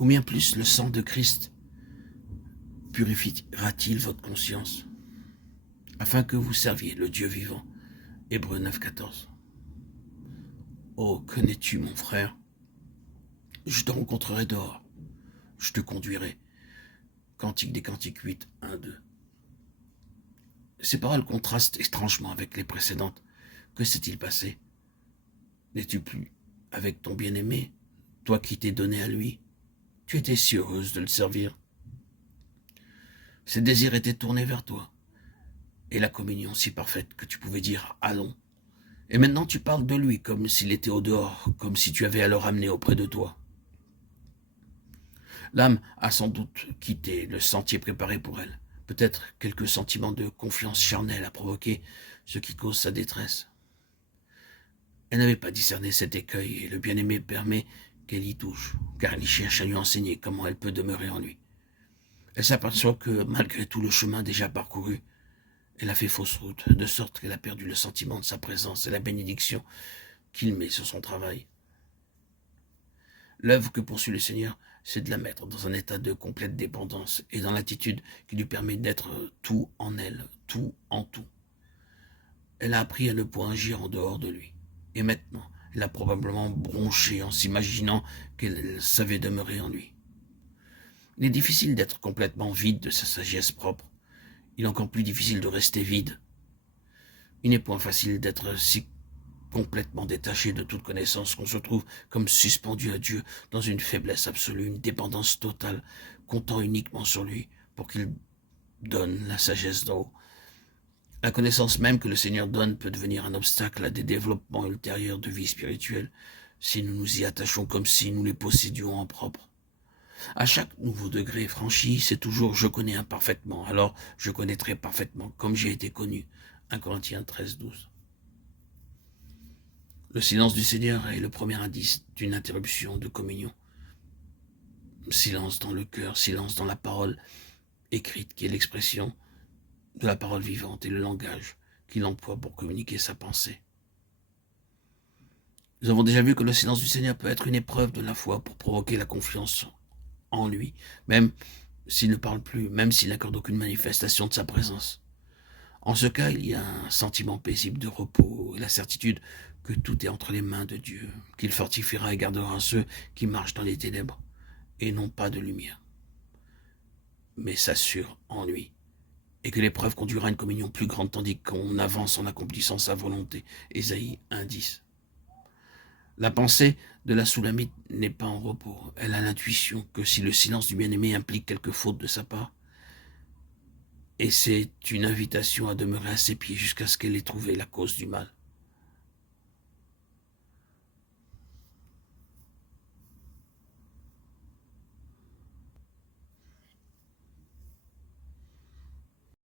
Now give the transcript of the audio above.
Combien plus le sang de Christ purifiera-t-il votre conscience, afin que vous serviez le Dieu vivant. Hébreux 9, 14. Oh, connais-tu mon frère? Je te rencontrerai dehors, je te conduirai. Cantique des Cantiques 8, 1, 2. Ces paroles contrastent étrangement avec les précédentes. Que s'est-il passé? N'es-tu plus avec ton bien-aimé, toi qui t'es donné à lui? Tu étais si heureuse de le servir. Ses désirs étaient tournés vers toi, et la communion si parfaite que tu pouvais dire « allons ». Et maintenant tu parles de lui comme s'il était au dehors, comme si tu avais à le ramener auprès de toi. L'âme a sans doute quitté le sentier préparé pour elle. Peut-être quelques sentiments de confiance charnelle a provoqué ce qui cause sa détresse. Elle n'avait pas discerné cet écueil et le bien-aimé permet qu'elle y touche, car elle cherche à lui enseigner comment elle peut demeurer en lui. Elle s'aperçoit que, malgré tout le chemin déjà parcouru, elle a fait fausse route, de sorte qu'elle a perdu le sentiment de sa présence et la bénédiction qu'il met sur son travail. L'œuvre que poursuit le Seigneur, c'est de la mettre dans un état de complète dépendance et dans l'attitude qui lui permet d'être tout en elle, tout en tout. Elle a appris à ne point agir en dehors de lui. Et maintenant, elle a probablement bronché en s'imaginant qu'elle savait demeurer en lui. Il est difficile d'être complètement vide de sa sagesse propre. Il est encore plus difficile de rester vide. Il n'est point facile d'être si complètement détaché de toute connaissance qu'on se trouve comme suspendu à Dieu dans une faiblesse absolue, une dépendance totale, comptant uniquement sur lui pour qu'il donne la sagesse d'en haut. La connaissance même que le Seigneur donne peut devenir un obstacle à des développements ultérieurs de vie spirituelle si nous nous y attachons comme si nous les possédions en propre. À chaque nouveau degré franchi, c'est toujours « je connais imparfaitement, alors je connaîtrai parfaitement comme j'ai été connu ». 1 Corinthiens 13, 12. Le silence du Seigneur est le premier indice d'une interruption de communion. Silence dans le cœur, silence dans la parole écrite qui est l'expression de la parole vivante et le langage qu'il emploie pour communiquer sa pensée. Nous avons déjà vu que le silence du Seigneur peut être une épreuve de la foi pour provoquer la confiance en lui, même s'il ne parle plus, même s'il n'accorde aucune manifestation de sa présence. En ce cas, il y a un sentiment paisible de repos et la certitude que tout est entre les mains de Dieu, qu'il fortifiera et gardera ceux qui marchent dans les ténèbres et n'ont pas de lumière, mais s'assure en lui, et que l'épreuve conduira à une communion plus grande tandis qu'on avance en accomplissant sa volonté. Ésaïe 1,10. La pensée de la Soulamite n'est pas en repos. Elle a l'intuition que si le silence du bien-aimé implique quelque faute de sa part, et c'est une invitation à demeurer à ses pieds jusqu'à ce qu'elle ait trouvé la cause du mal.